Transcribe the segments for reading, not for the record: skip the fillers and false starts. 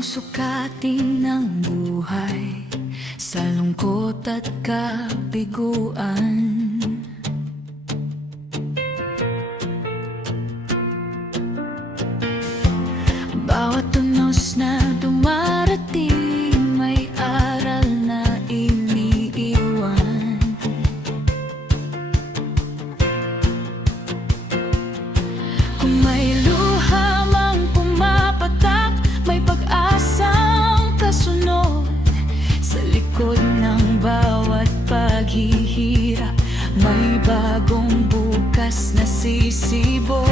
mong sukatin ng buhay sa lungkot at kabiguan. Bawat tunos na dumarating may aral na iniiwan. Kung may luha mang pumapatak, may pag-asang kasunod. Sa likod ng bawat paghihirap, may bagong bukas na sisibol.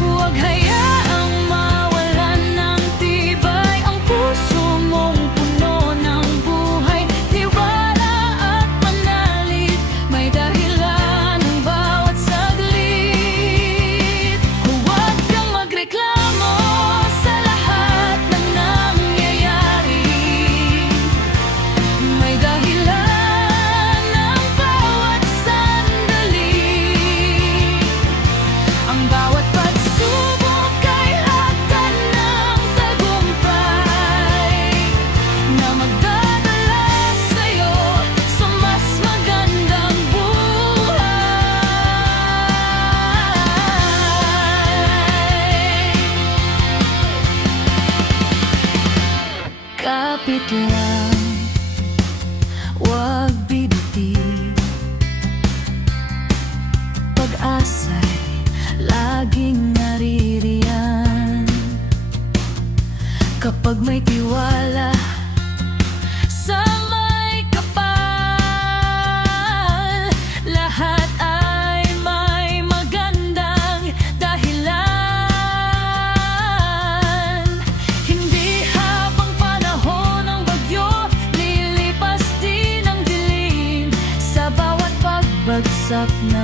Huwag hayaang mawalan ng tibay ang puso mong puno ng buhay, tiwala at panalig. May dahilan ang bawat saglit. Huwag kang magreklamo sa lahat ng nangyayari. May dahilan ang bawat sandali. Ang bawat pagsubok ay hatid ng tagumpay na magdadala sa'yo sa mas magandang buhay. Kapit lang, huwag bibitiw. Pag-asa'y laging naririyan. Kapag may tiwala sa may kapal, lahat ay may magandang dahilan. Hindi habang panahon ng bagyo, lilipas din ang dilim sa bawat pagbagsak na